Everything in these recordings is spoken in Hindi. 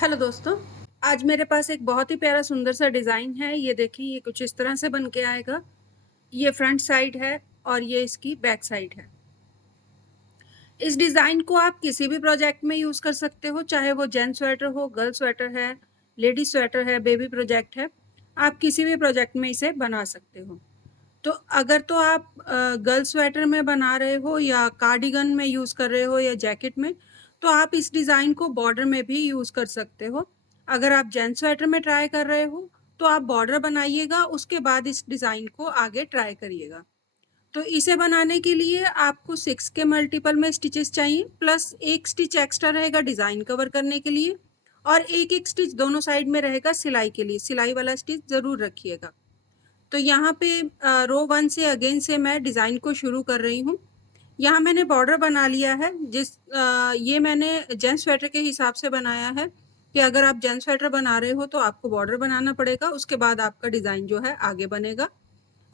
हेलो दोस्तों, आज मेरे पास एक बहुत ही प्यारा सुंदर सा डिज़ाइन है। ये देखिए, ये कुछ इस तरह से बन के आएगा। ये फ्रंट साइड है और ये इसकी बैक साइड है। इस डिज़ाइन को आप किसी भी प्रोजेक्ट में यूज़ कर सकते हो, चाहे वो जेंट्स स्वेटर हो, गर्ल स्वेटर है, लेडीज स्वेटर है, बेबी प्रोजेक्ट है। आप किसी भी प्रोजेक्ट में इसे बना सकते हो। तो अगर तो आप गर्ल स्वेटर में बना रहे हो या कार्डिगन में यूज़ कर रहे हो या जैकेट में, तो आप इस डिज़ाइन को बॉर्डर में भी यूज़ कर सकते हो। अगर आप जेंट्स स्वेटर में ट्राई कर रहे हो, तो आप बॉर्डर बनाइएगा, उसके बाद इस डिज़ाइन को आगे ट्राई करिएगा। तो इसे बनाने के लिए आपको 6 के मल्टीपल में स्टिचेस चाहिए, प्लस 1 स्टिच एक्स्ट्रा रहेगा डिज़ाइन कवर करने के लिए और 1-1 स्टिच दोनों साइड में रहेगा सिलाई के लिए। सिलाई वाला स्टिच ज़रूर रखिएगा। तो यहाँ पे रो 1 से अगेन से मैं डिज़ाइन को शुरू कर रही हूँ। यहाँ मैंने बॉर्डर बना लिया है। ये मैंने जेंट्स स्वेटर के हिसाब से बनाया है कि अगर आप जेंट्स स्वेटर बना रहे हो तो आपको बॉर्डर बनाना पड़ेगा, उसके बाद आपका डिज़ाइन जो है आगे बनेगा।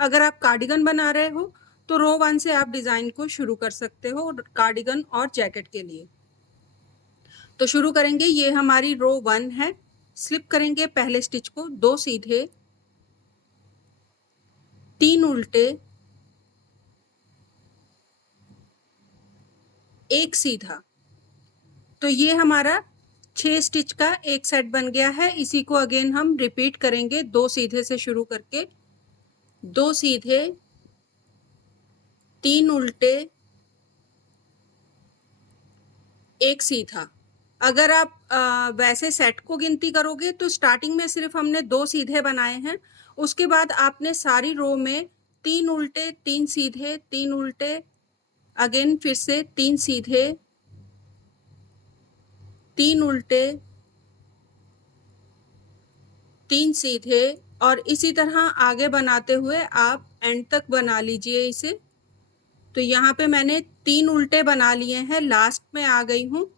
अगर आप कार्डिगन बना रहे हो तो रो 1 से आप डिज़ाइन को शुरू कर सकते हो कार्डिगन और जैकेट के लिए। तो शुरू करेंगे, ये हमारी रो 1 है। स्लिप करेंगे पहले स्टिच को, 2 सीधे, 3 उल्टे, 1 सीधा। तो ये हमारा 6 स्टिच का एक सेट बन गया है। इसी को अगेन हम रिपीट करेंगे, 2 सीधे से शुरू करके, 2 सीधे, 3 उल्टे, 1 सीधा। अगर आप वैसे सेट को गिनती करोगे तो स्टार्टिंग में सिर्फ हमने 2 सीधे बनाए हैं। उसके बाद आपने सारी रो में 3 उल्टे, 3 सीधे, 3 उल्टे, अगेन फिर से 3 सीधे, 3 उल्टे, 3 सीधे और इसी तरह आगे बनाते हुए आप एंड तक बना लीजिए इसे। तो यहाँ पे मैंने 3 उल्टे बना लिए हैं, लास्ट में आ गई हूँ।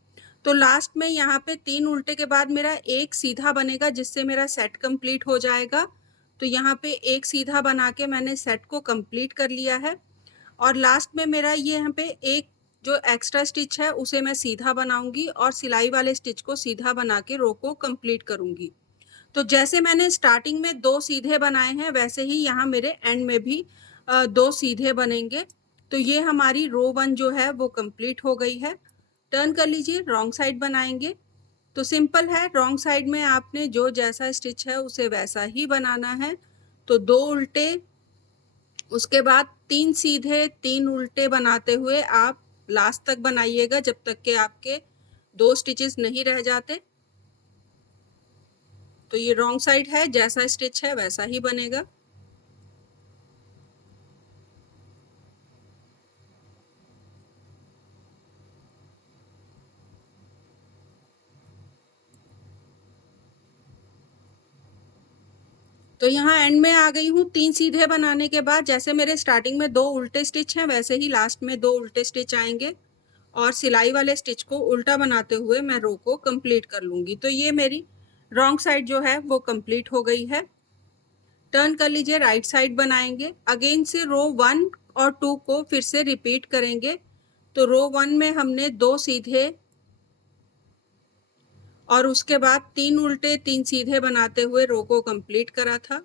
तो लास्ट में यहाँ पे 3 उल्टे के बाद मेरा 1 सीधा बनेगा, जिससे मेरा सेट कंप्लीट हो जाएगा। तो यहाँ पे 1 सीधा बना के मैंने सेट को कंप्लीट कर लिया है और लास्ट में मेरा ये यहाँ पे एक जो एक्स्ट्रा स्टिच है उसे मैं सीधा बनाऊंगी और सिलाई वाले स्टिच को सीधा बना के रो को कंप्लीट करूंगी। तो जैसे मैंने स्टार्टिंग में 2 सीधे बनाए हैं, वैसे ही यहाँ मेरे एंड में भी 2 सीधे बनेंगे। तो ये हमारी रो 1 जो है वो कंप्लीट हो गई है। टर्न कर लीजिए, रॉन्ग साइड बनाएंगे। तो सिंपल है, रॉन्ग साइड में आपने जो जैसा स्टिच है उसे वैसा ही बनाना है। तो 2 उल्टे, उसके बाद 3 सीधे, 3 उल्टे बनाते हुए आप लास्ट तक बनाइएगा, जब तक के आपके 2 स्टिचेस नहीं रह जाते। तो ये रॉन्ग साइड है, जैसा स्टिच है वैसा ही बनेगा। तो यहाँ एंड में आ गई हूँ। 3 सीधे बनाने के बाद जैसे मेरे स्टार्टिंग में 2 उल्टे स्टिच हैं, वैसे ही लास्ट में 2 उल्टे स्टिच आएंगे और सिलाई वाले स्टिच को उल्टा बनाते हुए मैं रो को कंप्लीट कर लूंगी। तो ये मेरी रॉन्ग साइड जो है वो कंप्लीट हो गई है। टर्न कर लीजिए, राइट साइड बनाएंगे। अगेन से रो 1 और 2 को फिर से रिपीट करेंगे। तो रो 1 में हमने 2 सीधे और उसके बाद 3 उल्टे, 3 सीधे बनाते हुए रो को कंप्लीट करा था।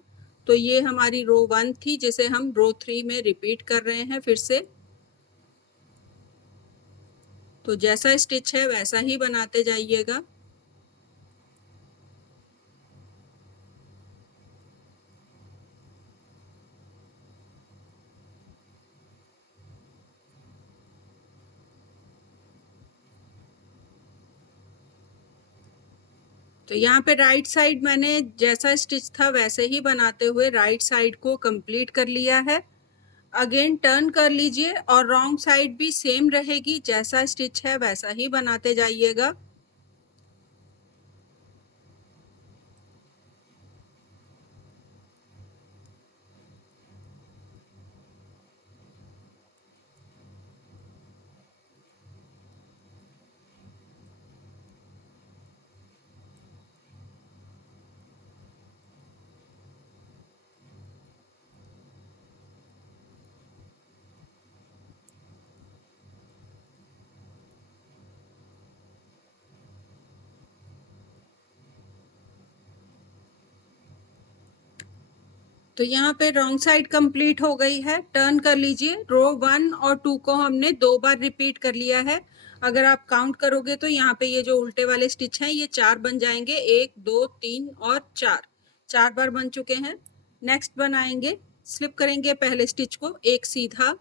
तो ये हमारी रो 1 थी, जिसे हम रो 3 में रिपीट कर रहे हैं फिर से। तो जैसा स्टिच है वैसा ही बनाते जाइएगा। तो यहाँ पे राइट साइड मैंने जैसा स्टिच था वैसे ही बनाते हुए राइट साइड को कंप्लीट कर लिया है। अगेन टर्न कर लीजिए और रॉन्ग साइड भी सेम रहेगी, जैसा स्टिच है वैसा ही बनाते जाइएगा। तो यहाँ पे रॉन्ग साइड कंप्लीट हो गई है। टर्न कर लीजिए। रो 1 और 2 को हमने 2 बार रिपीट कर लिया है। अगर आप काउंट करोगे तो यहाँ पे ये जो उल्टे वाले स्टिच हैं ये 4 बन जाएंगे। 1 2 3 और 4 बार बन चुके हैं। नेक्स्ट बनाएंगे। स्लिप करेंगे पहले स्टिच को, एक सीधा,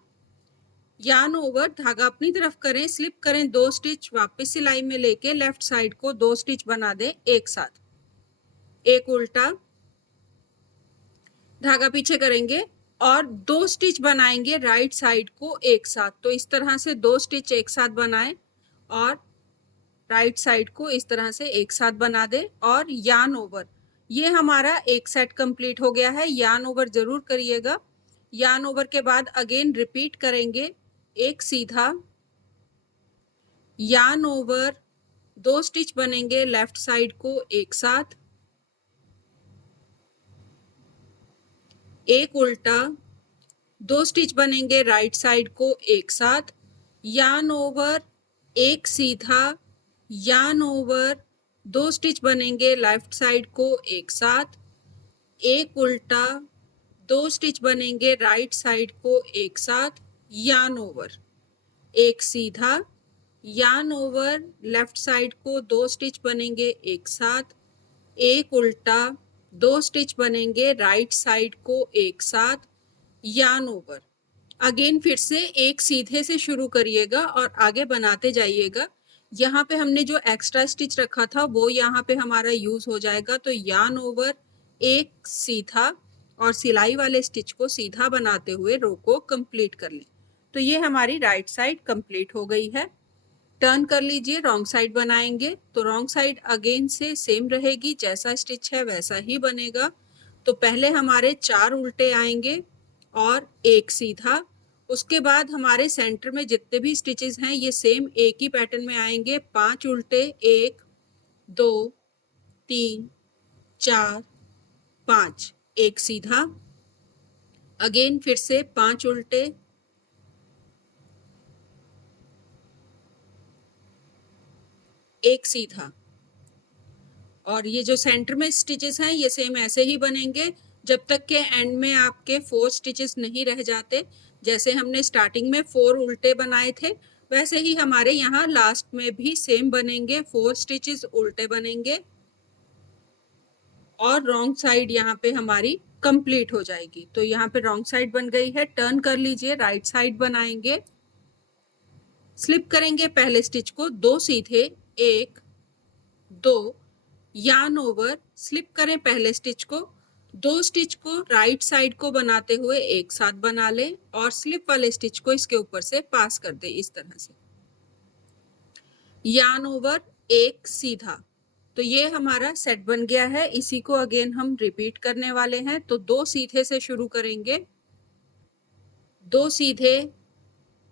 यार्न ओवर, धागा अपनी तरफ करें, स्लिप करें 2 स्टिच, वापस सिलाई में लेके लेफ्ट साइड को 2 स्टिच बना दें एक साथ, एक उल्टा, धागा पीछे करेंगे और 2 स्टिच बनाएंगे राइट साइड को एक साथ। तो इस तरह से 2 स्टिच एक साथ बनाएं और राइट साइड को इस तरह से एक साथ बना दें और यार्न ओवर। ये हमारा एक सेट कंप्लीट हो गया है। यार्न ओवर जरूर करिएगा। यार्न ओवर के बाद अगेन रिपीट करेंगे, एक सीधा, यार्न ओवर, 2 स्टिच बनेंगे लेफ्ट साइड को एक साथ, एक उल्टा, 2 स्टिच बनेंगे राइट साइड को एक साथ, यार्न ओवर, एक सीधा, यार्न ओवर, 2 स्टिच बनेंगे लेफ्ट साइड को एक साथ, एक उल्टा, 2 स्टिच बनेंगे राइट साइड को एक साथ, यार्न ओवर, एक सीधा, यार्न ओवर, लेफ्ट साइड को 2 स्टिच बनेंगे एक साथ, एक उल्टा, 2 स्टिच बनेंगे राइट साइड को एक साथ, यार्न ओवर। अगेन फिर से एक सीधे से शुरू करिएगा और आगे बनाते जाइएगा। यहाँ पे हमने जो एक्स्ट्रा स्टिच रखा था वो यहाँ पे हमारा यूज हो जाएगा। तो यार्न ओवर, एक सीधा और सिलाई वाले स्टिच को सीधा बनाते हुए रो को कंप्लीट कर लें। तो ये हमारी राइट साइड कंप्लीट हो गई है। टर्न कर लीजिए, रॉन्ग साइड बनाएंगे। तो रॉन्ग साइड अगेन से सेम रहेगी, जैसा स्टिच है वैसा ही बनेगा। तो पहले हमारे 4 उल्टे आएंगे और एक सीधा। उसके बाद हमारे सेंटर में जितने भी स्टिचेस हैं ये सेम एक ही पैटर्न में आएंगे। 5 उल्टे, 1 2 3 4 5, एक सीधा, अगेन फिर से 5 उल्टे, एक सीधा। और ये जो सेंटर में स्टिचेस हैं ये सेम ऐसे ही बनेंगे जब तक के एंड में आपके 4 स्टिचेस नहीं रह जाते। जैसे हमने स्टार्टिंग में 4 उल्टे बनाए थे वैसे ही हमारे यहाँ लास्ट में भी सेम बनेंगे, 4 स्टिचेस उल्टे बनेंगे और रॉन्ग साइड यहाँ पे हमारी कंप्लीट हो जाएगी। तो यहाँ पे रॉन्ग साइड बन गई है। टर्न कर लीजिए, राइट साइड बनाएंगे। स्लिप करेंगे पहले स्टिच को, 2 सीधे, 1 2, यार्न ओवर, स्लिप करें पहले स्टिच को, 2 स्टिच को राइट साइड को बनाते हुए एक साथ बना लें और स्लिप वाले स्टिच को इसके ऊपर से पास कर दें इस तरह से, यार्न ओवर, एक सीधा। तो ये हमारा सेट बन गया है। इसी को अगेन हम रिपीट करने वाले हैं। तो 2 सीधे से शुरू करेंगे, 2 सीधे,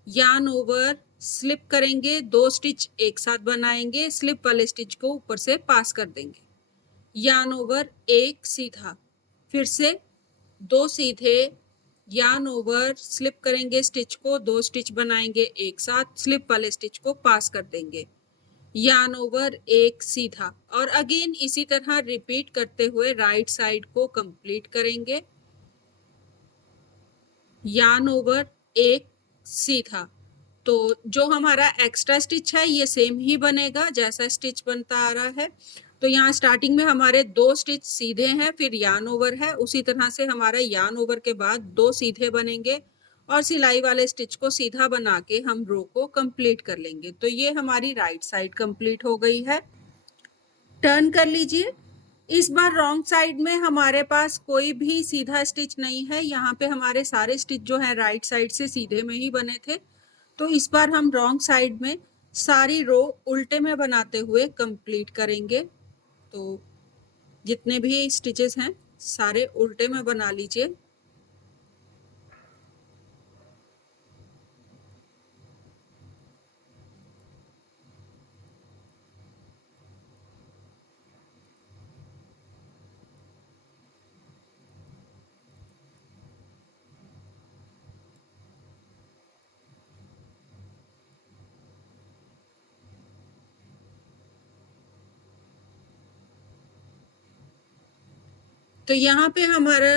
यार्न ओवर, स्लिप करेंगे, 2 स्टिच एक साथ बनाएंगे, स्लिप वाले स्टिच को ऊपर से पास कर देंगे, यार्न ओवर, एक सीधा, फिर से 2 सीधे, यार्न ओवर, स्लिप करेंगे स्टिच को, 2 स्टिच बनाएंगे एक साथ, स्लिप वाले स्टिच को पास कर देंगे, यार्न ओवर, एक सीधा। और अगेन इसी तरह रिपीट करते हुए राइट साइड को कंप्लीट करेंगे, यार्न ओवर, एक सीधा। तो जो हमारा एक्स्ट्रा स्टिच है ये सेम ही बनेगा जैसा स्टिच बनता आ रहा है। तो यहाँ स्टार्टिंग में हमारे 2 स्टिच सीधे हैं, फिर यार्न ओवर है, उसी तरह से हमारा यार्न ओवर के बाद 2 सीधे बनेंगे और सिलाई वाले स्टिच को सीधा बना के हम रो को कंप्लीट कर लेंगे। तो ये हमारी राइट साइड कंप्लीट हो गई है। टर्न कर लीजिए। इस बार रॉन्ग साइड में हमारे पास कोई भी सीधा स्टिच नहीं है। यहाँ पे हमारे सारे स्टिच जो है राइट साइड से सीधे में ही बने थे। तो इस बार हम रॉन्ग साइड में सारी रो उल्टे में बनाते हुए कंप्लीट करेंगे। तो जितने भी स्टिचेस हैं सारे उल्टे में बना लीजिए। तो यहाँ पे हमारा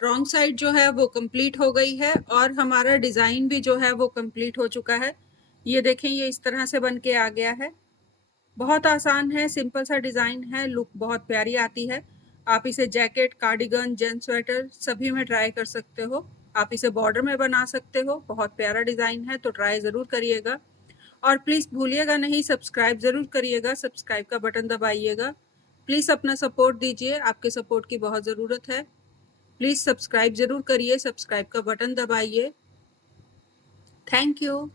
रॉन्ग साइड जो है वो कंप्लीट हो गई है और हमारा डिज़ाइन भी जो है वो कंप्लीट हो चुका है। ये देखें, ये इस तरह से बन के आ गया है। बहुत आसान है, सिंपल सा डिज़ाइन है, लुक बहुत प्यारी आती है। आप इसे जैकेट, कार्डिगन, जेंट्स स्वेटर सभी में ट्राई कर सकते हो। आप इसे बॉर्डर में बना सकते हो। बहुत प्यारा डिज़ाइन है, तो ट्राई ज़रूर करिएगा। और प्लीज़ भूलिएगा नहीं, सब्सक्राइब ज़रूर करिएगा, सब्सक्राइब का बटन दबाइएगा। प्लीज़ अपना सपोर्ट दीजिए, आपके सपोर्ट की बहुत ज़रूरत है। प्लीज़ सब्सक्राइब ज़रूर करिए, सब्सक्राइब का बटन दबाइए। Thank you.